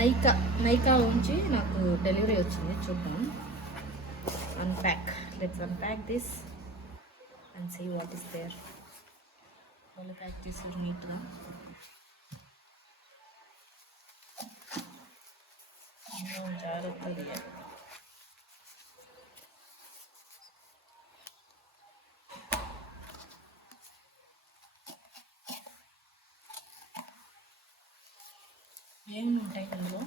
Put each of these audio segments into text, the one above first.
నైకాలోంచి నాకు డెలివరీ వచ్చింది. చూద్దాం. Let's unpack this and see what is there. వాళ్ళు ప్యాక్ చేసారు నీట్గా. జాగ్రత్తగా. ఏమి ఉంటాయి అందులో?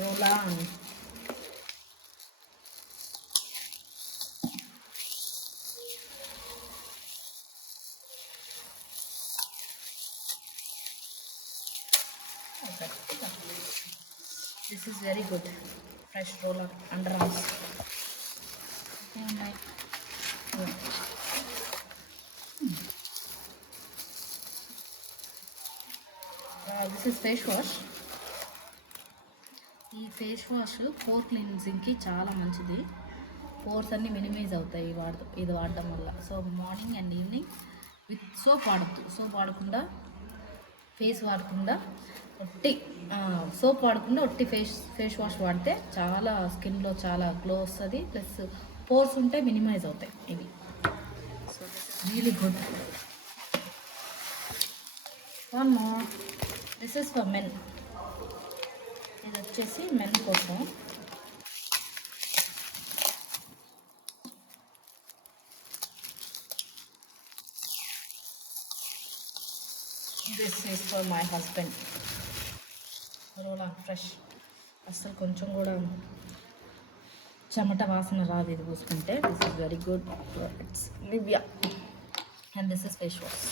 Roll on. This is very good. Fresh roller underarms. This is face wash. ఈ ఫేస్ వాష్ పోర్ క్లీన్జింగ్కి చాలా మంచిది. పోర్స్ అన్నీ మినిమైజ్ అవుతాయి ఇది వాడడం వల్ల. So morning and evening with soap వాడకుండా ఫేస్ వాడకుండా ఒట్టి ఫేస్ వాష్ వాడితే చాలా స్కిన్లో చాలా గ్లో వస్తుంది. ప్లస్ పోర్స్ ఉంటే మినిమైజ్ అవుతాయి ఇవి. So really good. One more. This is for men. ఇది వచ్చేసి మెన్ కోసం. This is for my husband. రోలా ఫ్రెష్. అసలు కొంచెం కూడా చెమట వాసన రాదు ఇది పూసుకుంటే. This is very good. It's Nivea and this is face wash.